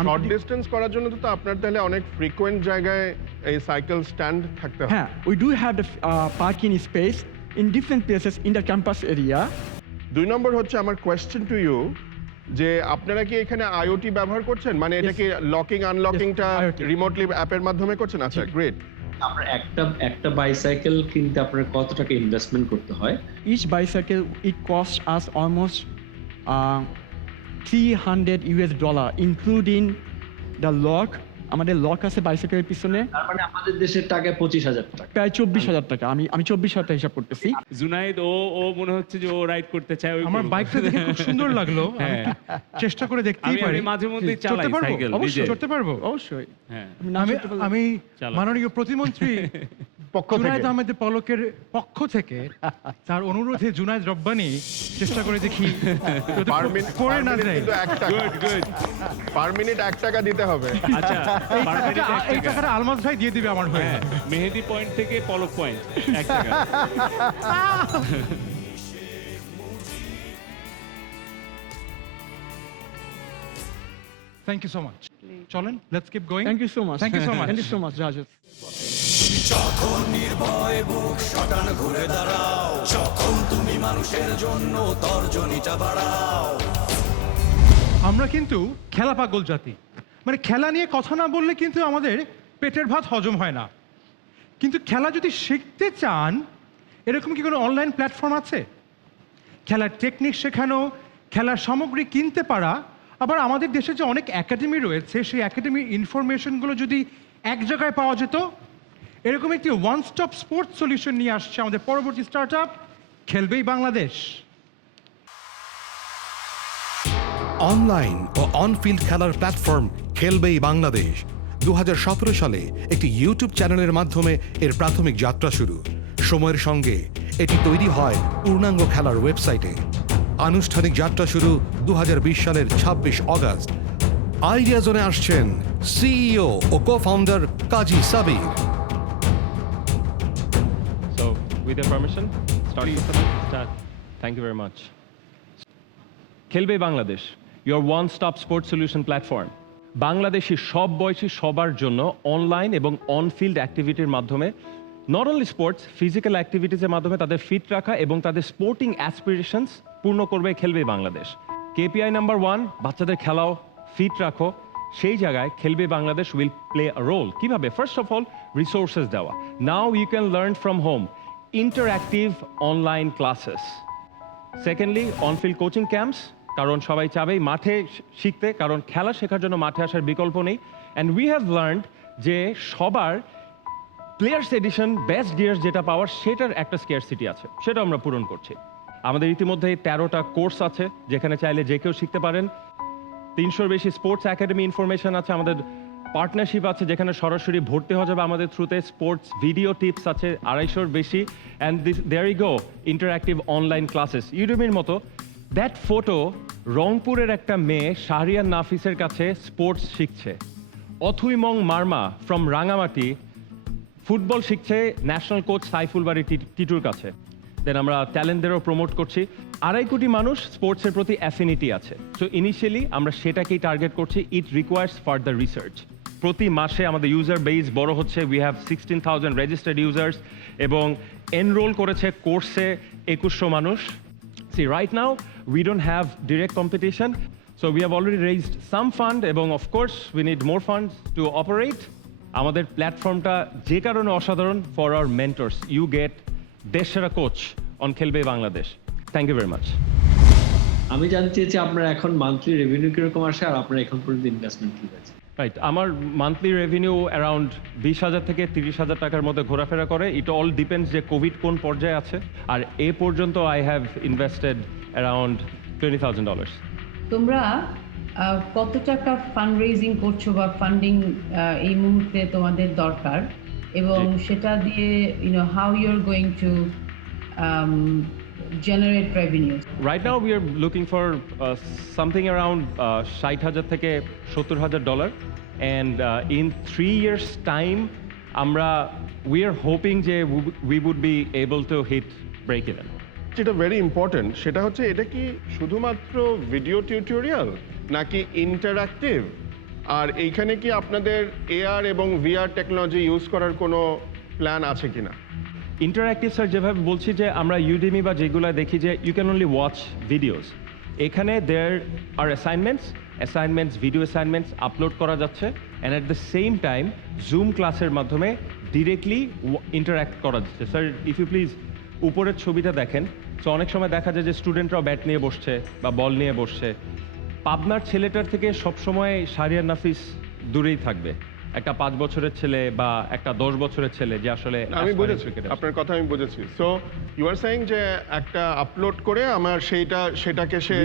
শর্ট ডিসটেন্স করার জন্য তো আপনার তাহলে অনেক ফ্রিকোয়েন্ট জায়গায় এই সাইকেল স্ট্যান্ড থাকতে হবে। হ্যাঁ, we do have the parking space in different places in the campus area. 2 নম্বর হচ্ছে আমার কোয়েশ্চেন টু ইউ, যে আপনারা কি এখানে আইওটি ব্যবহার করছেন? মানে এটা কি লকিং আনলকিংটা রিমোটলি অ্যাপের মাধ্যমে করছেন? আচ্ছা, গ্রেট। আপনার একটা বাইসাইকেল কিনতে আপনার কত টাকা ইনভেস্টমেন্ট করতে হয়? Each bicycle, it costs us almost $300 including the lock. আমাদের লক আছে বাইসাইকেলের পিছনে, তার মানে আমাদের দেশের টাকায় 25,000 টাকা। প্রায় 24,000 টাকা। আমি 24,000 টাকা হিসাব করতেছি। জুনায়েদ ও মনে হচ্ছে যে ও রাইড করতে চায়। ওই আমার করুক। বাইকটা দেখে খুব সুন্দর লাগলো, আমি হ্যাঁ। একটু চেষ্টা করে দেখতেই আমি পারি। মাঝে মধ্যে চড়তে চালাই পারবো? সাইকেল অবশ্যই নিজে। চড়তে পারবো। অবশ্যই। হ্যাঁ। আমি চালাও। মাননীয় প্রতিমন্ত্রী পক্ষ জুনায়েদ থেকে আহমেদ পলকের পক্ষ থেকে তার অনুরোধে জুনায়েদ রব্বানি চেষ্টা করে দেখি যাতে পার মিনিট পড়ে না যায়। কিন্তু 1 টাকা। পার মিনিট 1 টাকা দিতে হবে। আচ্ছা পার মিনিটে এক এই টাকা। টাকাটা আলমাজ ভাই দিয়ে দিবে আমার হয়ে। হ্যাঁ, মেহেদি পয়েন্ট থেকে পলক পয়েন্ট 1 টাকা। Thank you so much. চলেন, let's keep going. Thank you so much. Thank you so much. Thank you so much, Rajat. যখন নির্ভয় বুক শটান ঘুরে দাঁড়াও, যখন তুমি মানুষের জন্য তর্জনীটা বাড়াও। আমরা কিন্তু খেলা পাগল জাতি, মানে খেলা নিয়ে কথা না বললে কিন্তু আমাদের পেটের ভাত হজম হয় না। কিন্তু খেলা যদি শিখতে চান, এরকম কি কোনো অনলাইন প্ল্যাটফর্ম আছে? খেলার টেকনিক শেখানো, খেলার সামগ্রী কিনতে পারা, আবার আমাদের দেশে যে অনেক একাডেমি রয়েছে, সেই একাডেমির ইনফরমেশনগুলো যদি এক জায়গায় পাওয়া যেত, এরকম একটি ওয়ান স্টপ স্পোর্টস সলিউশন নিয়ে আসছে আমাদের পরবর্তী স্টার্ট আপ খেলবেই বাংলাদেশ। অনলাইন ও অনফিল্ড খেলার প্ল্যাটফর্ম খেলবেই বাংলাদেশ 2017 সালে একটি ইউটিউব চ্যানেলের মাধ্যমে এর প্রাথমিক যাত্রা শুরু। সময়ের সঙ্গে এটি তৈরি হয় পূর্ণাঙ্গ খেলার ওয়েবসাইটে। আনুষ্ঠানিক যাত্রা শুরু 2020 সালের 26 অগস্ট। আইডিয়া জোনে আসছেন সিইও ও cofounder Kazi Sabir. So, with your permission, start. Thank you very much. খেলবে Bangladesh, your one-stop sports solution platform. Bangladeshi সব বয়সী সবার জন্য অনলাইন এবং অন-ফিল্ড অ্যাক্টিভিটির মাধ্যমে নট অনলি স্পোর্টস, ফিজিক্যাল অ্যাক্টিভিটিসের মাধ্যমে তাদের ফিট রাখা এবং তাদের স্পোর্টিং অ্যাসপিরেশনস পূর্ণ করবে খেলবে বাংলাদেশ। কেপিআই নাম্বার 1, বাচ্চাদের খেলাও, ফিট রাখো। সেই জায়গায় খেলবে Bangladesh will play a role. কিভাবে? ফার্স্ট অফ অল, রিসোর্সেস দেওয়া। Now you can learn from home, interactive online classes. Secondly, on field coaching camps, কারণ সবাই চাবেই মাঠে শিখতে, কারণ খেলা শেখার জন্য মাঠে আসার বিকল্প নেই। অ্যান্ড উই হ্যাভ লার্নড যে সবার প্লেয়ার্স এডিশন বেস্ট গিয়ার্স যেটা পাওয়ার, সেটার একটা স্কেয়ারসিটি আছে, সেটা আমরা পূরণ করছি। আমাদের ইতিমধ্যে 13টা কোর্স আছে, যেখানে চাইলে যে কেউ শিখতে পারেন। 300-র বেশি স্পোর্টস একাডেমি ইনফরমেশন আছে। আমাদের পার্টনারশিপ আছে, যেখানে সরাসরি ভর্তি হওয়া যাবে আমাদের থ্রুতে। স্পোর্টস ভিডিও টিপস আছে 250-র বেশি। And there you go, interactive online classes. ইউটিউবের মতো দ্যাট ফটো, রংপুরের একটা মেয়ে শাহরিয়ার নাফিসের কাছে স্পোর্টস শিখছে। অথুইমং মার্মা ফ্রম রাঙামাটি ফুটবল শিখছে ন্যাশনাল কোচ সাইফুল বাড়ি টিটুর কাছে। দেন আমরা ট্যালেন্টদেরও প্রমোট করছি। 2.5 কোটি মানুষ স্পোর্টসের প্রতি অ্যাফিনিটি আছে। সো ইনিশিয়ালি আমরা সেটাকেই টার্গেট করছি। It requires further research. প্রতি মাসে আমাদের ইউজার বেস বড় হচ্ছে। উই হ্যাভ 16,000 রেজিস্টার্ড ইউজার্স এবং এনরোল করেছে কোর্সে 2100 মানুষ। See, right now, we don't have direct competition. So we have already raised some fund এবং of course, we need more funds to operate. আমাদের প্ল্যাটফর্মটা যে কারণে অসাধারণ, for our mentors. You get দেশের কোচ on খেলবে Bangladesh. Thank you very much. আমি জানতে চাইছি আপনার এখন মান্থলি রেভিনিউ কিরকম আসে, আর আপনার এখন পর্যন্ত ইনভেস্টমেন্ট কি আছে? রাইট, আমার মান্থলি রেভিনিউ অ্যারাউন্ড 20,000 থেকে 30,000 টাকার মধ্যে ঘোরাফেরা করে। ইট অল ডিপেন্ডস যে কোভিড কোন পর্যায়ে আছে। আর এ পর্যন্ত আই হ্যাভ ইনভেস্টেড অ্যারাউন্ড $20,000. তোমরা কত টাকা ফান্ড রেজিং করছো বা ফান্ডিং এই মুহূর্তে তোমাদের দরকার, এবং সেটা দিয়ে how you are going to generate revenue? Right now we are looking for something around $60,000 থেকে $70,000, and in 3 years time we are hoping যে we would be able to hit break even. যেটা ভেরি ইম্পর্টেন্ট সেটা হচ্ছে, এটা কি শুধুমাত্র video tutorial নাকি interactive? আর এইখানে কি আপনাদের এআর এবং ভিআর টেকনোলজি ইউজ করার কোনো প্ল্যান আছে কিনা? ইন্টারঅ্যাক্টিভ স্যার, যেভাবে বলছি যে আমরা ইউডেমি বা যেগুলো দেখি যে you can only watch videos, এখানে there are assignments video assignments upload করা যাচ্ছে। And at the same time zoom ক্লাসের মাধ্যমে ডিরেক্টলি ইন্টারাক্ট করা যাচ্ছে। স্যার ইফ ইউ প্লিজ উপরের ছবিটা দেখেন। সো অনেক সময় দেখা যায় যে স্টুডেন্টরাও ব্যাট নিয়ে বসছে বা বল নিয়ে বসছে। পাবনার ছেলেটার থেকে সবসময় শাহরিয়ার নাফিস দূরেই থাকবে, একটা 5 বছরের ছেলে বা একটা 10 বছরের ছেলে যে আসলে আমি বুঝেছি আপনার কথা, আমি বুঝেছি। সো ইউ আর সেইং যে একটা আপলোড করে আমার সেটাকে সে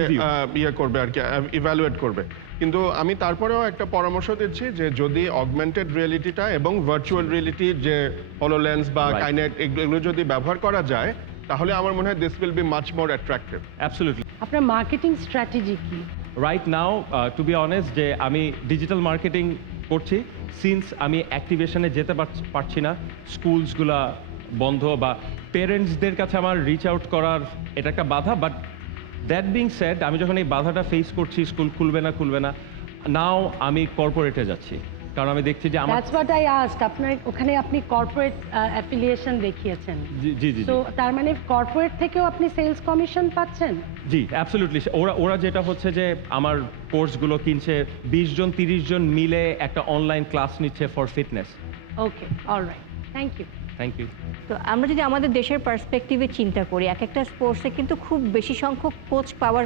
ইয়ে করবে আর কি, ইভ্যালুয়েট করবে। কিন্তু আমি তারপরেও একটা পরামর্শ দিচ্ছি যে যদি অগমেন্টেড রিয়েলিটিটা এবং ভার্চুয়াল রিয়েলিটির যে হলোলেন্স বা কাইনেট এগুলো যদি ব্যবহার করা যায়, তাহলে আমার মনে হয় this will be much more attractive. Absolutely. আপনার মার্কেটিং স্ট্র্যাটেজি কি? Right now to be honest যে আমি ডিজিটাল মার্কেটিং করছি, সিন্স আমি অ্যাক্টিভেশনে যেতে পারছি না, স্কুলসগুলা বন্ধ বা পেরেন্টসদের কাছে আমার রিচ আউট করার এটা একটা বাধা। বাট দ্যাট বিং সেড, আমি যখন এই বাধাটা ফেস করছি, স্কুল খুলবে না, নাও আমি কর্পোরেটে যাচ্ছি, কারণ আমি দেখছি যে আমার দ্যাটস হোয়াট আই আস্কড। আপনার ওখানে আপনি কর্পোরেট অ্যাফিলিয়েশন দেখিয়েছেন। জি। তো তার মানে কর্পোরেট থেকেও আপনি সেলস কমিশন পাচ্ছেন? জি অ্যাবসলিউটলি। ওরা যেটা হচ্ছে যে আমার কোর্সগুলো কিনছে, 20 জন 30 জন মিলে একটা অনলাইন ক্লাস নিচ্ছে for fitness. Okay, alright, thank you. Thank you. তো আমরা যদি আমাদের দেশের পার্সপেক্টিভে চিন্তা করি, এক একটা স্পোর্টসে কিন্তু খুব বেশি সংখ্যক কোচ পাওয়ার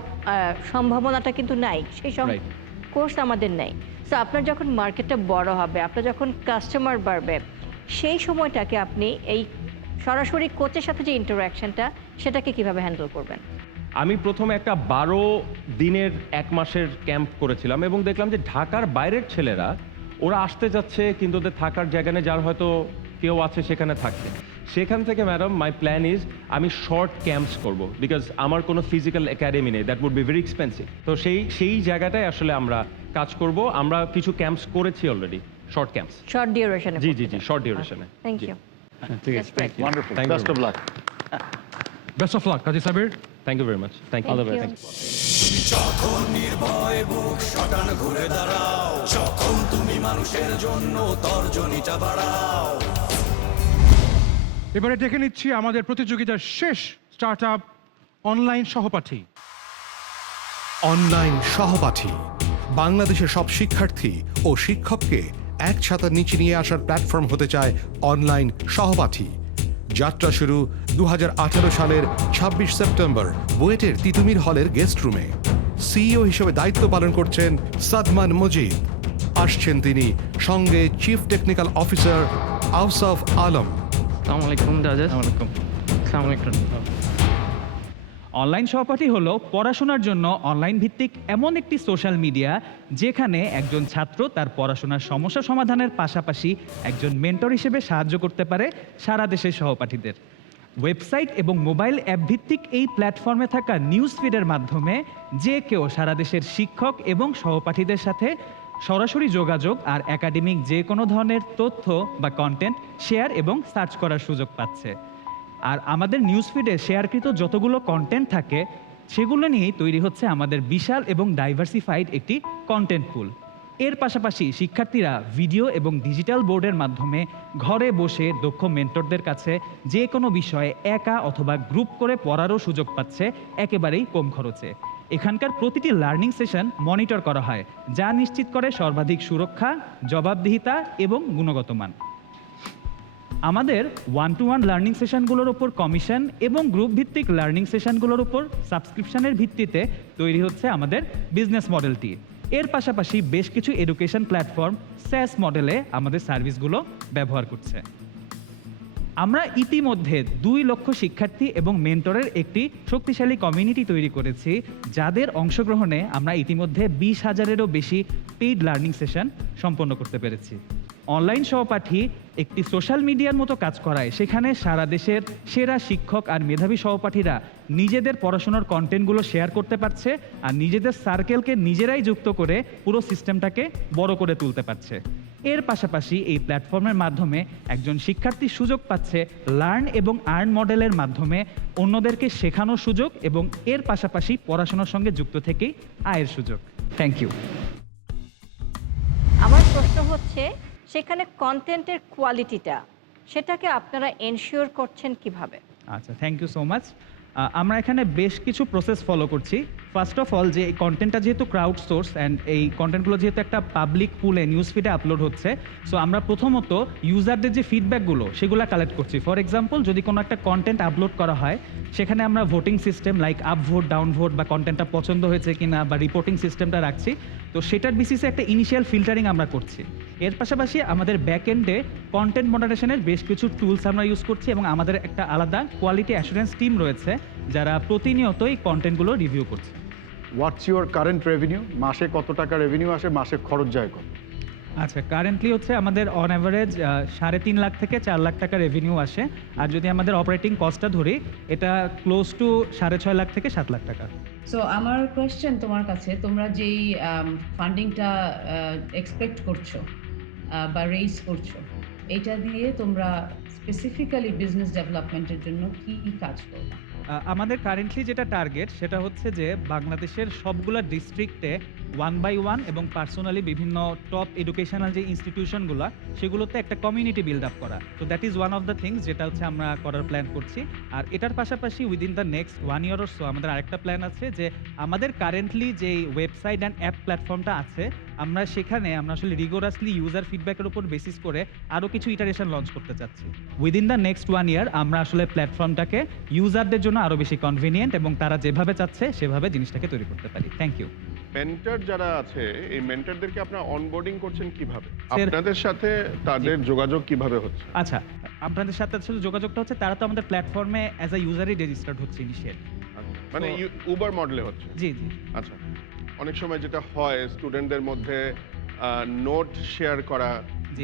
সম্ভাবনাটা কিন্তু নাই, সেই সব কোর্স আমাদের নেই। সো আপনার যখন মার্কেটটা বড় হবে, আপনার যখন কাস্টমার বাড়বে, সেই সময়টাকে আপনি এই সরাসরি কোচের সাথে যে ইন্টারাকশনটা, সেটাকে কিভাবে হ্যান্ডেল করবেন? আমি প্রথমে একটা 12 দিনের 1 মাসের ক্যাম্প করেছিলাম এবং দেখলাম যে ঢাকার বাইরের ছেলেরা ওরা আসতে যাচ্ছে, কিন্তু ওদের থাকার জায়গা নেই, যার হয়তো কেউ আছে সেখানে থাকছে। সেখান থেকে ম্যাডাম মাই প্ল্যান ইজ আমি শর্ট ক্যাম্পস করব, বিকজ আমার কোনো ফিজিক্যাল একাডেমি নেই, that would be very expensive. তো সেই জায়গাটায় আসলে আমরা কাজ করব। আমরা কিছু ক্যাম্পস করেছি অলরেডি, শর্ট ক্যাম্পস, শর্ট ডিউরেশনে। জি, শর্ট ডিউরেশনে। Thank you. ঠিক আছে, thank you. Wonderful, best of luck. Best of luck Kazi Sabir. Thank you very much. Thank you. যখন নির্ভয় বুক শটান ঘুরে দাঁড়াও, যখন তুমি মানুষের জন্য তর্জনীটা বাড়াও। এবারে দেখে নিচ্ছি আমাদের প্রতিযোগিতার শেষ স্টার্টআপ, অনলাইন সহপাঠী। অনলাইন সহপাঠী বাংলাদেশের সব শিক্ষার্থী ও শিক্ষককে এক ছাতার নিচে নিয়ে আসার প্ল্যাটফর্ম হতে চায় অনলাইন সহপাঠী। যাত্রা শুরু 2018 সালের 26 সেপ্টেম্বর বুয়েটের তিতুমির হলের গেস্ট রুমে। সিইও হিসেবে দায়িত্ব পালন করছেন সাদমান মজিদ। আসছেন তিনি, সঙ্গে chief technical officer Ausaf Alam. আসসালামু আলাইকুম দাদা। আসসালামু আলাইকুম। অনলাইন সহপাঠী হলো পড়াশোনার জন্য অনলাইন ভিত্তিক এমন একটি সোশ্যাল মিডিয়া যেখানে একজন ছাত্র তার পড়াশোনার সমস্যা সমাধানের পাশাপাশি একজন মেন্টর হিসেবে সাহায্য করতে পারে সারা দেশের সহপাঠীদের। ওয়েবসাইট এবং মোবাইল অ্যাপ ভিত্তিক এই প্ল্যাটফর্মে থাকা নিউজ ফিডের মাধ্যমে যে কেউ সারা দেশের শিক্ষক এবং সহপাঠীদের সাথে সরাসরি যোগাযোগ আর একাডেমিক যে কোনো ধরনের তথ্য বা কন্টেন্ট শেয়ার এবং সার্চ করার সুযোগ পাচ্ছে। আর আমাদের নিউজ ফিডে শেয়ারকৃত যতগুলো কন্টেন্ট থাকে সেগুলো নিয়েই তৈরি হচ্ছে আমাদের বিশাল এবং ডাইভার্সিফাইড একটি কন্টেন্ট পুল। এর পাশাপাশি শিক্ষার্থীরা ভিডিও এবং ডিজিটাল বোর্ডের মাধ্যমে ঘরে বসে দক্ষ মেন্টরদের কাছে যে কোনো বিষয়ে একা অথবা গ্রুপ করে পড়ারও সুযোগ পাচ্ছে একেবারেই কম খরচে। এখানকার প্রতিটি লার্নিং সেশন মনিটর করা হয়, যা নিশ্চিত করে সর্বাধিক সুরক্ষা, জবাবদিহিতা এবং গুণগত মান। আমাদের 1-to-1 লার্নিং সেশনগুলোর উপর কমিশন এবং গ্রুপ ভিত্তিক লার্নিং সেশনগুলোর উপর সাবস্ক্রিপশনের ভিত্তিতে তৈরি হচ্ছে আমাদের বিজনেস মডেলটি। এর পাশাপাশি বেশ কিছু এডুকেশন প্ল্যাটফর্ম SaaS মডেলে আমাদের সার্ভিসগুলো ব্যবহার করছে। আমরা ইতিমধ্যে 2 লক্ষ শিক্ষার্থী এবং মেন্টরের একটি শক্তিশালী কমিউনিটি তৈরি করেছি, যাদের অংশগ্রহণে আমরা ইতিমধ্যে 20,000-এরও বেশি পেইড লার্নিং সেশন সম্পন্ন করতে পেরেছি। অনলাইন সহপাঠী একটি সোশ্যাল মিডিয়ার মতো কাজ করায় সেখানে সারা দেশের সেরা শিক্ষক আর মেধাবী সহপাঠীরা নিজেদের পড়াশোনার কন্টেন্টগুলো শেয়ার করতে পারছে আর নিজেদের সার্কেলকে নিজেরাই যুক্ত করে পুরো সিস্টেমটাকে বড় করে তুলতে পারছে। এর পাশাপাশি এই প্ল্যাটফর্মের মাধ্যমে একজন শিক্ষার্থী সুযোগ পাচ্ছে লার্ন এবং আর্ন মডেলের মাধ্যমে অন্যদেরকে শেখানোর সুযোগ এবং এর পাশাপাশি পড়াশোনার সঙ্গে যুক্ত থেকেই আয়ের সুযোগ। Thank you. আমার প্রশ্ন হচ্ছে, সেখানে কন্টেন্টের কোয়ালিটিটা সেটাকে আপনারা এনশিওর করছেন কিভাবে? আচ্ছা, থ্যাংক ইউ সো মাচ। আমরা এখানে বেশ কিছু প্রসেস ফলো করছি। ফার্স্ট অফ অল, যে এই কন্টেন্টটা যেহেতু ক্রাউড সোর্স অ্যান্ড এই কন্টেন্টগুলো যেহেতু একটা পাবলিক পুলে নিউজ ফিডে আপলোড হচ্ছে, সো আমরা প্রথমত ইউজারদের যে ফিডব্যাকগুলো সেগুলো কালেক্ট করছি। ফর এক্সাম্পল, যদি কোনো একটা কন্টেন্ট আপলোড করা হয়, সেখানে আমরা voting system like up vote, down vote, বা কন্টেন্টটা পছন্দ হয়েছে কিনা, বা রিপোর্টিং সিস্টেমটা রাখছি। তো সেটার বেসিসে একটা ইনিশিয়াল ফিল্টারিং আমরা করছি। এর পাশাপাশি আমাদের ব্যাক এন্ডে কন্টেন্ট মডারেশনের বেশ কিছু টুলস আমরা ইউজ করছি, এবং আমাদের একটা আলাদা কোয়ালিটি অ্যাসুরেন্স টিম রয়েছে যারা প্রতিনিয়ত এই কন্টেন্টগুলো রিভিউ করছে। What's your current revenue? মাসে কত টাকা রেভিনিউ আসে, মাসে খরচ যায় কত? আচ্ছা, কারেন্টলি হচ্ছে আমাদের অন অ্যাভারেজ 3.5 লাখ থেকে 4 লাখ টাকা রেভিনিউ আসে। আর যদি আমাদের অপারেটিং কস্টটা ধরি, এটা ক্লোজ টু 6.5 লাখ থেকে 7 লাখ টাকা। সো আমার কোয়েশ্চেন তোমার কাছে, তোমরা যেই ফান্ডিংটা এক্সপেক্ট করছো বা রেইজ করছো, এইটা দিয়ে তোমরা স্পেসিফিক্যালি বিজনেস ডেভেলপমেন্টের জন্য কি কাজ করবে? আমাদের কারেন্টলি যেটা টার্গেট সেটা হচ্ছে যে বাংলাদেশের সবগুলা ডিস্ট্রিক্টে 1 বাই 1 এবং পার্সোনালি বিভিন্ন টপ এডুকেশনাল যে ইনস্টিটিউশনগুলো সেগুলোতে একটা কমিউনিটি বিল্ড আপ করা। তো that is one of the things যেটা হচ্ছে আমরা করার প্ল্যান করছি। আর এটার পাশাপাশি within the next 1 year or so আমাদের আরেকটা প্ল্যান আছে যে আমাদের কারেন্টলি যে ওয়েবসাইট অ্যান্ড অ্যাপ প্ল্যাটফর্মটা আছে, আমরা সেখানে আমরা আসলে রিগোরাসলি ইউজার ফিডব্যাকের উপর বেসিস করে আরও কিছু ইটারেশন লঞ্চ করতে চাচ্ছি। উইদিন দ্য নেক্সট 1 ইয়ার আমরা আসলে প্ল্যাটফর্মটাকে ইউজারদের জন্য আরও বেশি কনভিনিয়েন্ট এবং তারা যেভাবে চাচ্ছে সেভাবে জিনিসটাকে তৈরি করতে পারি। Thank you. মেন্টর যারা আছে, এই মেন্টরদেরকে আপনারা অনবোর্ডিং করছেন কিভাবে? আপনাদের সাথে তাদের যোগাযোগ কিভাবে হচ্ছে? আচ্ছা, আপনাদের সাথে আসলে যোগাযোগটা হচ্ছে তারা তো আমাদের প্ল্যাটফর্মে অ্যাজ আ ইউজারই রেজিস্টার্ড হচ্ছে ইনিশিয়ালি। মানে উবার মডেলে হচ্ছে? জি জি। আচ্ছা, অনেক সময় যেটা হয় স্টুডেন্টদের মধ্যে নোট শেয়ার করা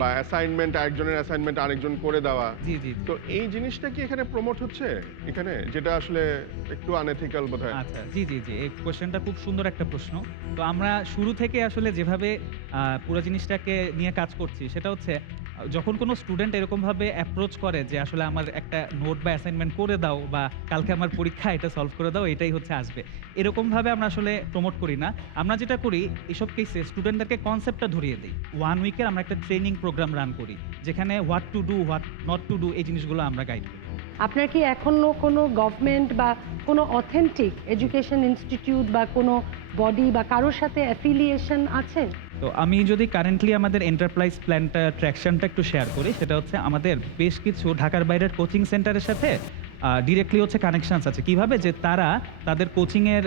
বা অ্যাসাইনমেন্ট, একজনের অ্যাসাইনমেন্ট আরেকজন করে দেওয়া, জি জি। তো এই জিনিসটা কি এখানে প্রমোট হচ্ছে এখানে, যেটা আসলে একটু আনএথিক্যাল বোধহয়? আচ্ছা, জি জি জি, এই কোশ্চেনটা খুব সুন্দর একটা প্রশ্ন। তো আমরা শুরু থেকে আসলে যেভাবে পুরো জিনিসটাকে নিয়ে কাজ করছি সেটা হচ্ছে যখন কোনো স্টুডেন্ট এরকমভাবে অ্যাপ্রোচ করে যে আসলে আমার একটা নোট বা অ্যাসাইনমেন্ট করে দাও, বা কালকে আমার পরীক্ষা এটা সলভ করে দাও, এটাই হচ্ছে আসবে, এরকমভাবে আমরা আসলে প্রমোট করি না। আমরা যেটা করি, এসব কেসে স্টুডেন্টদেরকে কনসেপ্টটা ধরিয়ে দিই। 1 উইকের আমরা একটা ট্রেনিং প্রোগ্রাম রান করি যেখানে what to do, what not to do, এই জিনিসগুলো আমরা গাইড করি। আপনার কি এখনো কোনো গভর্নমেন্ট বা কোনো অথেন্টিক এডুকেশন ইনস্টিটিউট বা কোনো বডি বা কারোর সাথে অ্যাফিলিয়েশন আছে? তো আমি যদি কারেন্টলি আমাদের এন্টারপ্রাইজ প্ল্যানটা ট্র্যাকশনটা একটু শেয়ার করি, সেটা হচ্ছে আমাদের বেশ কিছু ঢাকার বাইরের কোচিং সেন্টারের সাথে ডিরেক্টলি হচ্ছে কানেকশনস আছে। কিভাবে যে তারা তাদের কোচিংয়ের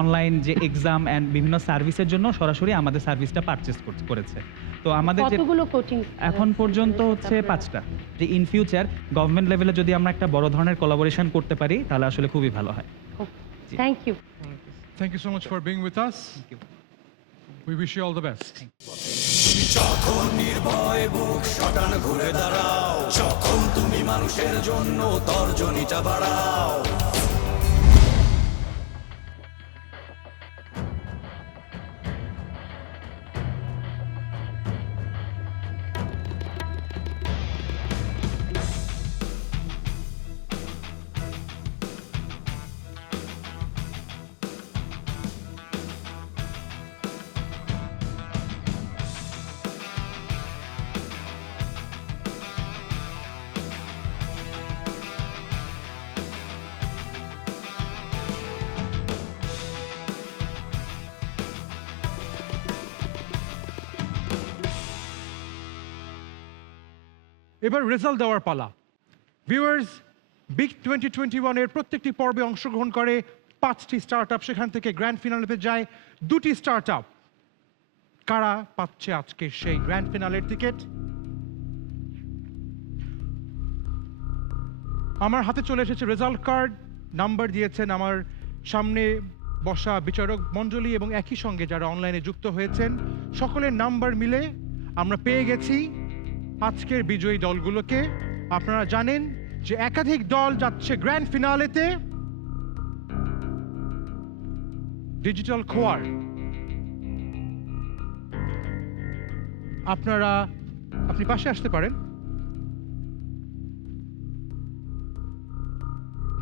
অনলাইন যে এক্সাম অ্যান্ড বিভিন্ন সার্ভিসের জন্য সরাসরি আমাদের সার্ভিসটা পারচেস করেছে। তো আমাদের কতগুলো কোচিং এখন পর্যন্ত হচ্ছে 5টা। যে ইন ফিউচার গভর্নমেন্ট লেভেলে যদি আমরা একটা বড় ধরনের কোলাবোরেশন করতে পারি তাহলে আসলে খুবই ভালো হয়। Thank you. Thank you so much for being with us. Thank you. We wish you all the best. তুমি যখন নির্ভয় বুক শটান ঘুরে দাঁড়াও, যখন তুমি মানুষের জন্য তর্জনীটা বাড়াও। এবার রেজাল্ট দেওয়ার পালা। ভিউয়ার্স, বিগ 2021 এর প্রত্যেকটি পর্বে অংশগ্রহণ করে 5টি স্টার্টআপ, সেখান থেকে গ্র্যান্ড ফিনালেতে যায় 2টি স্টার্টআপ। কারা পাচ্ছে আজকে সেই গ্র্যান্ড ফিনালের টিকিট? আমার হাতে চলে এসেছে রেজাল্ট কার্ড, নাম্বার দিয়েছেন আমার সামনে বসা বিচারক মণ্ডলী এবং একই সঙ্গে যারা অনলাইনে যুক্ত হয়েছেন, সকলের নাম্বার মিলে আমরা পেয়ে গেছি আজকের বিজয়ী দলগুলোকে। আপনারা জানেন যে একাধিক দল যাচ্ছে গ্র্যান্ড ফিনালেতে। ডিজিটাল খোয়ার, আপনি পাশে আসতে পারেন।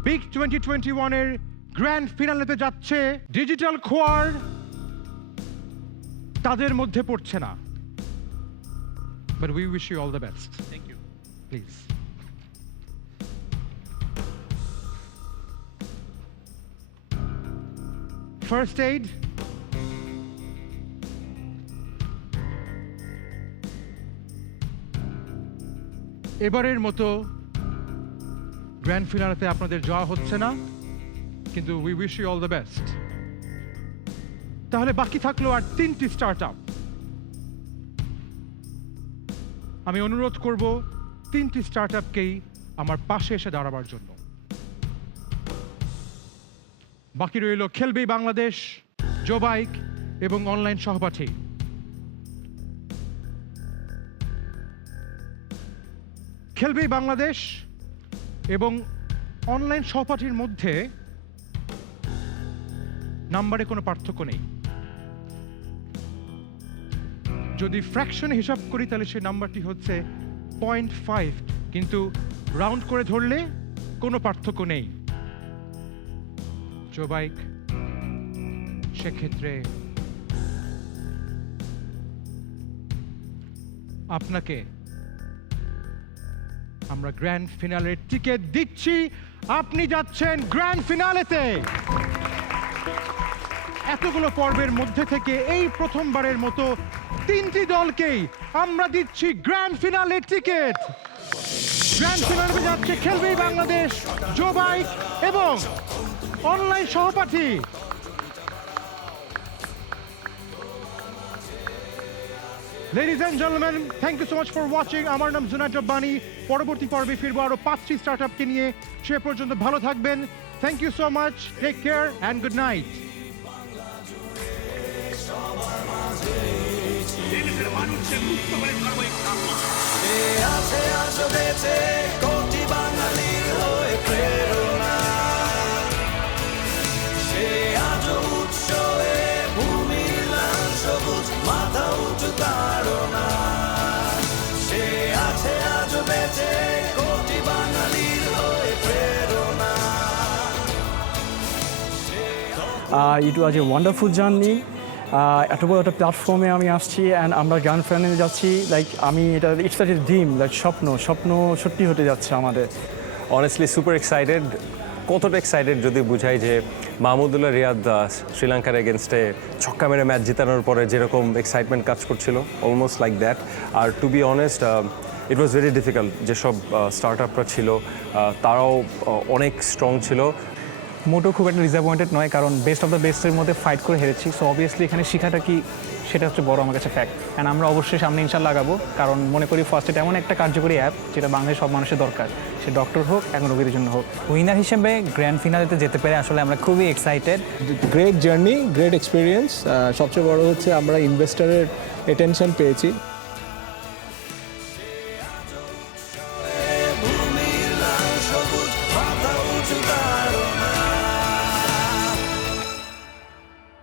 বিগ 2021 এর গ্র্যান্ড ফিনালেতে যাচ্ছে ডিজিটাল খোয়ার, তাদের মধ্যে পড়ছে না। But we wish you all the best. Thank you. Please. First aid, এবারের মতো গ্র্যান্ড ফিনালেতে আপনাদের যাওয়া হচ্ছে না, কিন্তু we wish you all the best. তাহলে বাকি থাকলো আর 3টি স্টার্ট আপ। আমি অনুরোধ করব 3টি স্টার্ট আপকেই আমার পাশে এসে দাঁড়াবার জন্য। বাকি রইল খেলবে বাংলাদেশ, জো বাইক এবং অনলাইন সহপাঠী। খেলবে বাংলাদেশ এবং অনলাইন সহপাঠীর মধ্যে নাম্বারে কোনো পার্থক্য নেই। যদি ফ্র্যাকশনে হিসাব করি তাহলে সেই নাম্বারটি হচ্ছে 0.5, কিন্তু রাউন্ড করে ধরলে কোনো পার্থক্য নেই। জো বাইক সেক্ষেত্রে আপনাকে আমরা গ্র্যান্ড ফিনালের টিকিট দিচ্ছি। আপনি যাচ্ছেন গ্র্যান্ড ফিনালেতে। এতগুলো পর্বের মধ্যে থেকে এই প্রথমবারের মতো 3টি দলকেই আমরা দিচ্ছি গ্র্যান্ড ফিনালের টিকিট। গ্র্যান্ড ফিনালে যাচ্ছে খেলবে বাংলাদেশ, জো বাইক এবং অনলাইন সহপাঠী। Ladies and gentlemen, thank you so much for watching. আমার নাম জুনায়েদ রব্বানী। পরবর্তী পর্বে ফিরবো আরো 5টি স্টার্টআপকে নিয়ে। সে পর্যন্ত ভালো থাকবেন। Thank you so much, take care and good night. কোটি বাঙালির হয়ে প্রেরণা, সে আজ উৎসবে ভূমির লাল সবুজ মাথা উঁচু তাড়না, সে আছে আজ বেঁচে কোটি বাঙালির হয়ে প্রেরণা। ইট ওয়াজ এ ওয়ান্ডারফুল জার্নি। এত বড় একটা প্ল্যাটফর্মে আমি আসছি অ্যান্ড আমরা গ্র্যান্ড ফিনালে যাচ্ছি। লাইক আমি এটা it's like a dream, like স্বপ্ন সত্যি হতে যাচ্ছে আমাদের। Honestly super excited. কতটা এক্সাইটেড যদি বুঝাই যে মাহমুদুল্লাহ রিয়াদ শ্রীলঙ্কার এগেনস্টে ছক্কা মেরে ম্যাচ জিতানোর পরে যেরকম এক্সাইটমেন্ট কাজ করছিল, অলমোস্ট লাইক দ্যাট। আর to be honest, it was very difficult. যেসব স্টার্ট আপরা ছিল তারাও অনেক স্ট্রং ছিল। মোটেও খুব একটা ডিসঅ্যাপয়েন্টেড নয়, কারণ বেস্ট অফ দ্য বেস্টের মধ্যে ফাইট করে হেরেছি। সো অবভিয়াসলি এখানে শেখাটা কি সেটা হচ্ছে বড় আমার কাছে ফ্যাক্ট। অ্যান্ড আমরা অবশ্যই সামনে ইনশাল্লাহ লাগাবো, কারণ মনে করি ফার্স্ট এড এমন একটা কার্যকরী অ্যাপ যেটা বাংলাদেশের সব মানুষের দরকার, সে ডক্টর হোক এখন রোগীদের জন্য হোক। উইনার হিসেবে গ্র্যান্ড ফিনালেতে যেতে পেরে আসলে আমরা খুবই excited. Great journey, great experience. সবচেয়ে বড় হচ্ছে আমরা ইনভেস্টরের অ্যাটেনশন পেয়েছি।